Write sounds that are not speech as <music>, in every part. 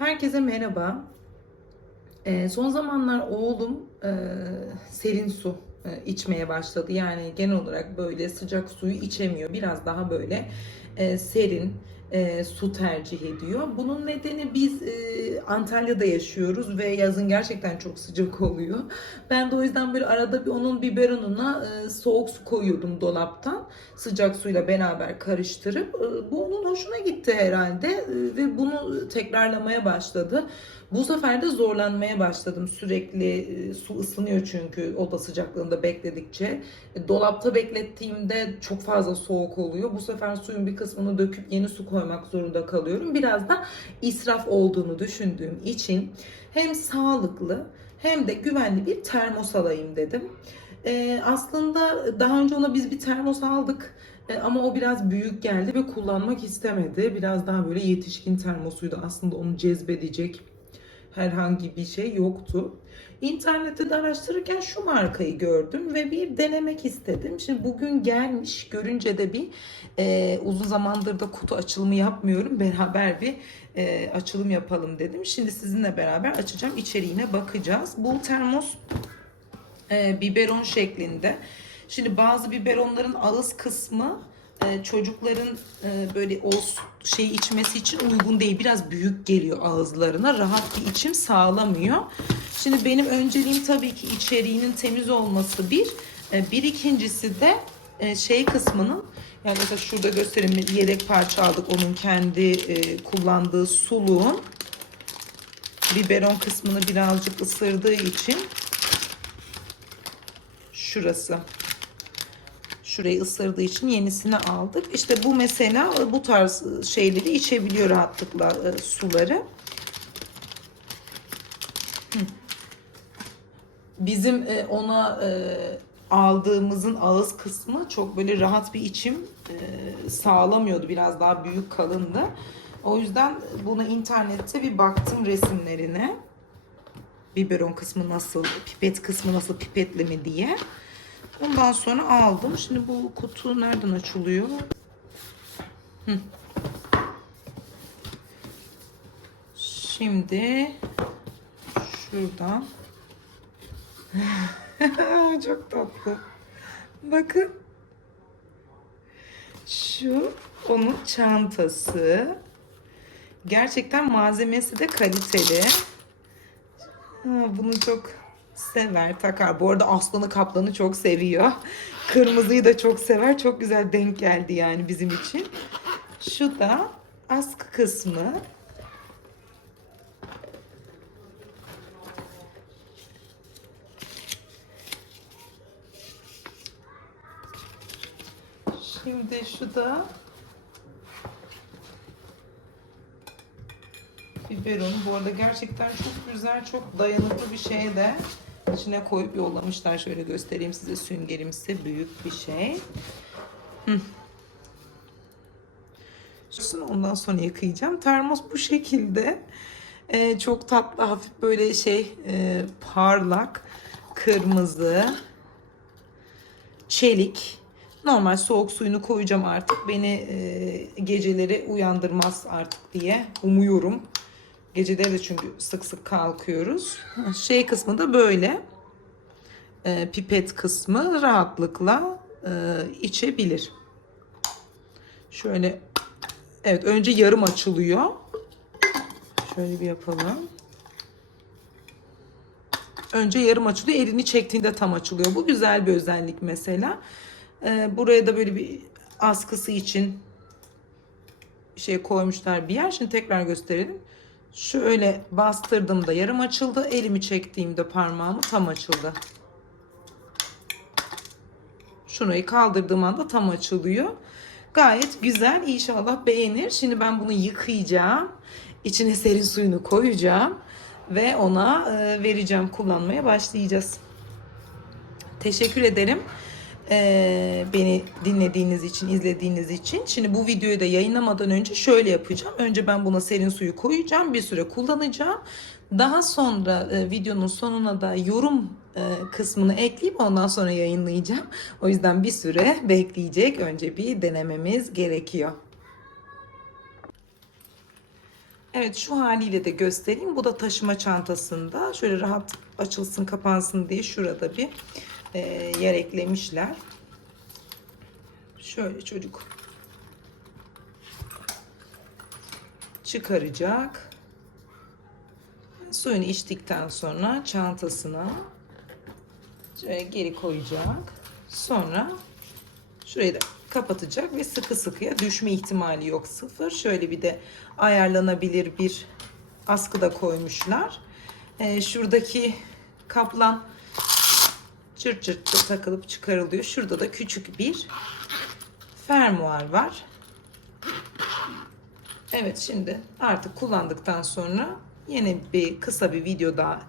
Herkese merhaba. Ee, son zamanlar oğlum e, serin su e, içmeye başladı. Yani genel olarak böyle sıcak suyu içemiyor. Biraz daha böyle e, serin e, su tercih ediyor. Bunun nedeni biz e, Antalya'da yaşıyoruz ve yazın gerçekten çok sıcak <laughs> oluyor. Ben de o yüzden böyle arada bir onun biberonuna e, soğuk su koyuyordum dolaptan. Sıcak suyla beraber karıştırıp e, bu onun hoşuna gitti herhalde e, ve bunu tekrarlamaya başladı. Bu sefer de zorlanmaya başladım. Sürekli e, su ısınıyor çünkü oda sıcaklığında bekledikçe. E, Dolapta beklettiğimde çok fazla soğuk oluyor. Bu sefer suyun bir kısmını döküp yeni su koymak zorunda kalıyorum. Biraz da israf olduğunu düşündüğüm için hem sağlıklı hem de güvenli bir termos alayım dedim. E, aslında daha önce ona biz bir termos aldık. E, ama o biraz büyük geldi ve kullanmak istemedi. Biraz daha böyle yetişkin termosuydu. Aslında onu cezbedecek herhangi bir şey yoktu. İnternette de araştırırken şu markayı gördüm ve bir denemek istedim. Şimdi bugün gelmiş görünce de bir e, uzun zamandır da kutu açılımı yapmıyorum. Beraber bir e, açılım yapalım dedim. Şimdi sizinle beraber açacağım. içeriğine bakacağız. Bu termos e, biberon şeklinde. Şimdi bazı biberonların ağız kısmı e, çocukların e, böyle o şeyi içmesi için uygun değil. Biraz büyük geliyor ağızlarına. Rahat bir içim sağlamıyor. Şimdi benim önceliğim tabii ki içeriğinin temiz olması bir. E, bir ikincisi de şey kısmının yani mesela şurada göstereyim yedek parça aldık onun kendi kullandığı suluğun biberon kısmını birazcık ısırdığı için şurası şurayı ısırdığı için yenisini aldık. İşte bu mesela bu tarz şeyleri içebiliyor rahatlıkla e, suları. Bizim e, ona e, aldığımızın ağız kısmı çok böyle rahat bir içim e, sağlamıyordu. Biraz daha büyük kalındı. O yüzden buna internette bir baktım resimlerine. Biberon kısmı nasıl, pipet kısmı nasıl, pipetli mi diye. Ondan sonra aldım. Şimdi bu kutu nereden açılıyor? Hı. Şimdi şuradan. <laughs> Çok tatlı. Bakın. Şu onun çantası. Gerçekten malzemesi de kaliteli. Ha, bunu çok sever, takar. Bu arada aslanı kaplanı çok seviyor. Kırmızıyı da çok sever. Çok güzel denk geldi yani bizim için. Şu da askı kısmı. Şimdi şu da biberonu. Bu arada gerçekten çok güzel, çok dayanıklı bir şey de içine koyup yollamışlar. Şöyle göstereyim size süngerimsi büyük bir şey. Hı. Ondan sonra yıkayacağım. Termos bu şekilde. Ee, çok tatlı, hafif böyle şey e, parlak, kırmızı, çelik. Normal soğuk suyunu koyacağım artık. Beni e, geceleri uyandırmaz artık diye umuyorum. Geceleri de çünkü sık sık kalkıyoruz. Şey kısmı da böyle. E, pipet kısmı rahatlıkla e, içebilir. Şöyle evet önce yarım açılıyor. Şöyle bir yapalım. Önce yarım açılıyor. Elini çektiğinde tam açılıyor. Bu güzel bir özellik mesela. E, buraya da böyle bir askısı için şey koymuşlar bir yer. Şimdi tekrar gösterelim. Şöyle bastırdığımda yarım açıldı. Elimi çektiğimde parmağımı tam açıldı. Şurayı kaldırdığım anda tam açılıyor. Gayet güzel. İnşallah beğenir. Şimdi ben bunu yıkayacağım. İçine serin suyunu koyacağım. Ve ona e, vereceğim. Kullanmaya başlayacağız. Teşekkür ederim. Ee, beni dinlediğiniz için, izlediğiniz için. Şimdi bu videoyu da yayınlamadan önce şöyle yapacağım. Önce ben buna serin suyu koyacağım. Bir süre kullanacağım. Daha sonra e, videonun sonuna da yorum e, kısmını ekleyip ondan sonra yayınlayacağım. O yüzden bir süre bekleyecek. Önce bir denememiz gerekiyor. Evet şu haliyle de göstereyim. Bu da taşıma çantasında. Şöyle rahat açılsın kapansın diye şurada bir e, yer eklemişler. Şöyle çocuk çıkaracak. Suyunu içtikten sonra çantasına şöyle geri koyacak. Sonra şurayı da kapatacak ve sıkı sıkıya düşme ihtimali yok sıfır. Şöyle bir de ayarlanabilir bir askı da koymuşlar. Ee, şuradaki kaplan çırt da takılıp çıkarılıyor. Şurada da küçük bir fermuar var. Evet şimdi artık kullandıktan sonra yine bir kısa bir video daha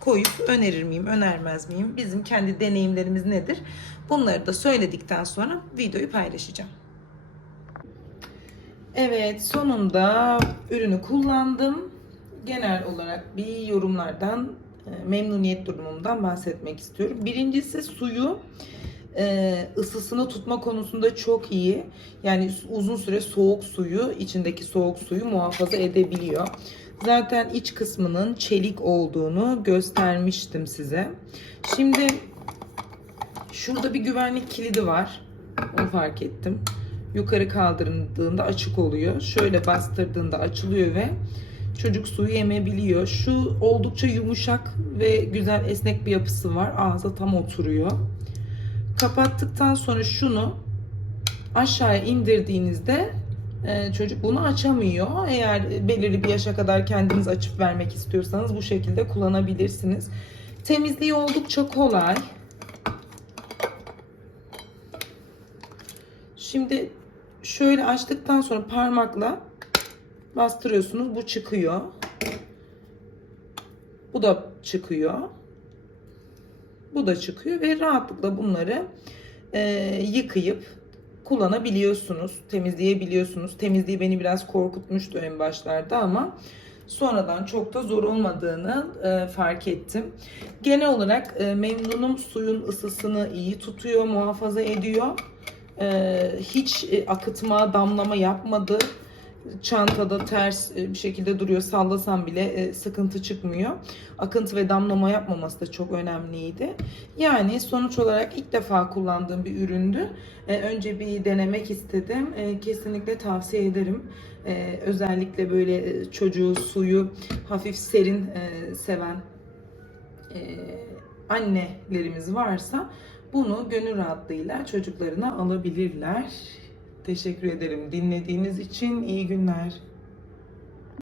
koyup önerir miyim, önermez miyim? Bizim kendi deneyimlerimiz nedir? Bunları da söyledikten sonra videoyu paylaşacağım. Evet, sonunda ürünü kullandım. Genel olarak bir yorumlardan, memnuniyet durumumdan bahsetmek istiyorum. Birincisi suyu e, ısısını tutma konusunda çok iyi. Yani uzun süre soğuk suyu, içindeki soğuk suyu muhafaza edebiliyor. Zaten iç kısmının çelik olduğunu göstermiştim size. Şimdi şurada bir güvenlik kilidi var. Onu fark ettim. Yukarı kaldırıldığında açık oluyor. Şöyle bastırdığında açılıyor ve çocuk suyu emebiliyor. Şu oldukça yumuşak ve güzel esnek bir yapısı var. Ağza tam oturuyor. Kapattıktan sonra şunu aşağıya indirdiğinizde e, çocuk bunu açamıyor. Eğer belirli bir yaşa kadar kendiniz açıp vermek istiyorsanız bu şekilde kullanabilirsiniz. Temizliği oldukça kolay. Şimdi şöyle açtıktan sonra parmakla bastırıyorsunuz. Bu çıkıyor. Bu da çıkıyor. Bu da çıkıyor ve rahatlıkla bunları e, yıkayıp kullanabiliyorsunuz, temizleyebiliyorsunuz. Temizliği beni biraz korkutmuştu en başlarda ama sonradan çok da zor olmadığını e, fark ettim. Genel olarak e, memnunum. Suyun ısısını iyi tutuyor, muhafaza ediyor. E, hiç e, akıtma, damlama yapmadı. Çantada ters e, bir şekilde duruyor. Sallasam bile e, sıkıntı çıkmıyor. Akıntı ve damlama yapmaması da çok önemliydi. Yani sonuç olarak ilk defa kullandığım bir üründü. E, önce bir denemek istedim. Kesinlikle tavsiye ederim. Özellikle böyle çocuğu suyu hafif serin seven annelerimiz varsa bunu gönül rahatlığıyla çocuklarına alabilirler. Teşekkür ederim dinlediğiniz için. İyi günler.